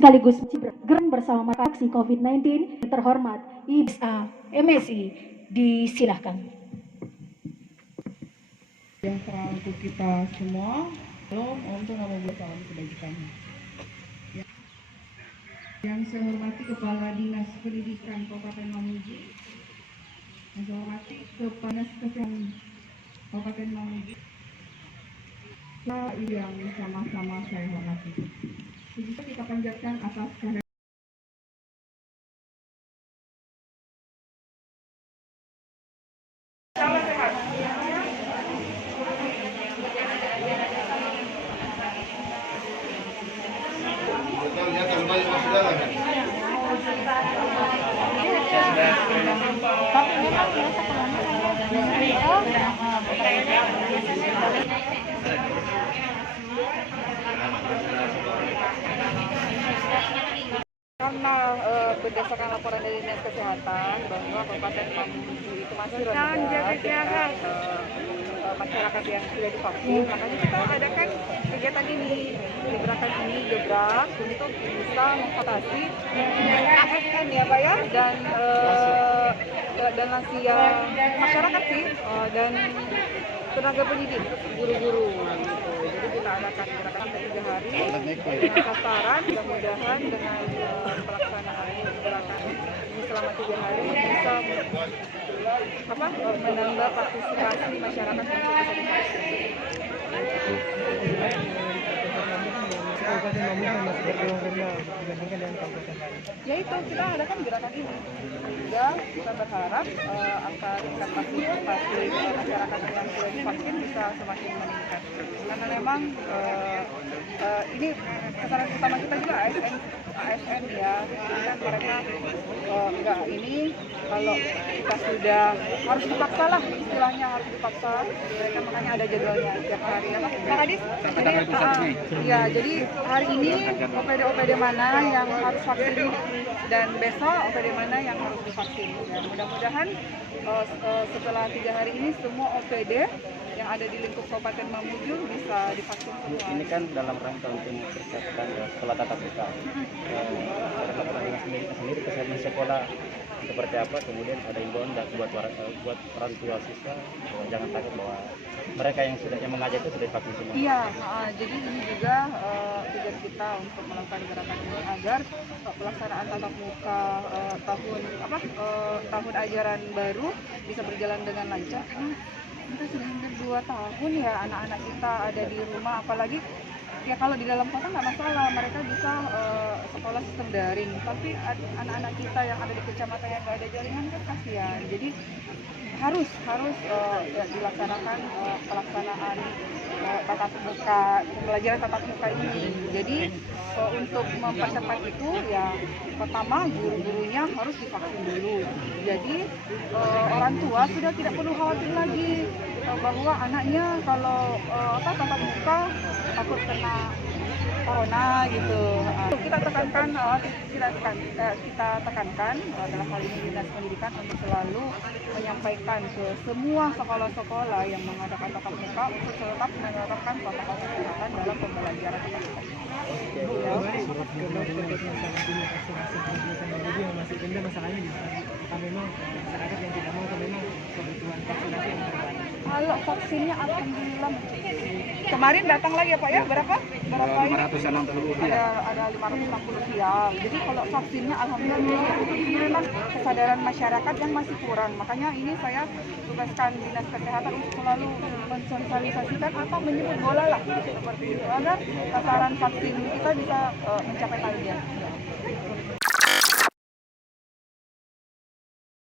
sekaligus gerak bersama aksi COVID-19 terhormat IBSA MSI disilahkan. Yang sejahtera untuk kita semua. Salam untuk nama salam kebajikan. Yang saya hormati Kepala Dinas Pendidikan Kabupaten Mamuju, yang saya hormati Kepala Kesehatan Kabupaten Mamuju, yang sama-sama saya hormati. Begitu kita panjatkan atas kehadiran. Karena berdasarkan laporan dari Dinas Kesehatan bahwa Kabupaten Mamuju itu masih rendah dengan masyarakat yang sudah divaksin, makanya kita adakan kegiatan ini, gerakan ini gebrak untuk bisa membatasi ASN ya Pak ya, dan lansia masyarakat sih, dan tenaga pendidik, guru-guru gitu. Jadi kita adakan gerakan sampai 3 hari dengan sasaran, mudah-mudahan dengan pelaksanaan gerakan ini selama 3 hari bisa menambah partisipasi masyarakat untuk bisa divaksin. Kabupaten Mamuju masih tergolong rendah dibandingkan dengan kabupaten lain. Ya itu, kita adakan gerakan ini sehingga kita berharap angka tingkat partisipasi masyarakat yang sudah divaksin bisa semakin meningkat. Karena memang ini sasaran utama kita juga ASN ya, jadi kan mereka enggak ini kalau kita sudah harus dipaksa lah, istilahnya harus dipaksa, mereka makanya ada jadwalnya setiap hari ya Pak Kadis. Jadi hari ini OPD mana yang harus vaksin dan besok OPD mana yang harus divaksin. Ya, mudah-mudahan setelah 3 hari ini semua OPD yang ada di lingkup Kabupaten Mamuju bisa divaksin semua. Ini kan dalam rangka untuk mempersiapkan sekolah tatap muka. Karena sendiri kesehatan sekolah seperti apa, kemudian ada imbauan buat orang tua siswa jangan takut bahwa mereka yang mengajar itu sudah divaksin semua. Iya, jadi ini juga tujuan kita untuk melakukan gerakan ini agar pelaksanaan tatap muka tahun ajaran baru bisa berjalan dengan lancar, karena kita sudah hampir 2 tahun ya anak-anak kita ada di rumah, apalagi ya kalau di dalam kota nggak masalah, mereka bisa sekolah sistem daring, tapi anak-anak kita yang ada di kecamatan yang nggak ada jaringan kan kasihan. Jadi harus ya, dilaksanakan pelaksanaan tatap muka, pembelajaran tatap muka ini. Jadi untuk mempercepat itu ya pertama guru-gurunya harus divaksin dulu. Jadi orang tua sudah tidak perlu khawatir lagi bahwa anaknya kalau tatap muka takut kena corona gitu. Kita tekankan dalam hal ini Dinas Pendidikan untuk selalu menyampaikan ke semua sekolah-sekolah yang mengadakan tatap muka untuk tetap menerapkan protokol kesehatan dalam pembelajaran tatap muka. Surat terkait masalah ini vaksinasi yang masih rendah masalahnya di memang masyarakat yang tidak mau memang kebutuhan vaksinasi yang terbatas. Kalau vaksinnya alhamdulillah kemarin datang lagi ya Pak ya, berapa 560 ada 560 siap. Jadi kalau vaksinnya alhamdulillah, ini memang kesadaran masyarakat yang masih kurang, makanya ini saya tugaskan Dinas Kesehatan untuk selalu mensosialisasikan atau menyebut bola lah seperti itu agar sasaran vaksin kita bisa mencapai target.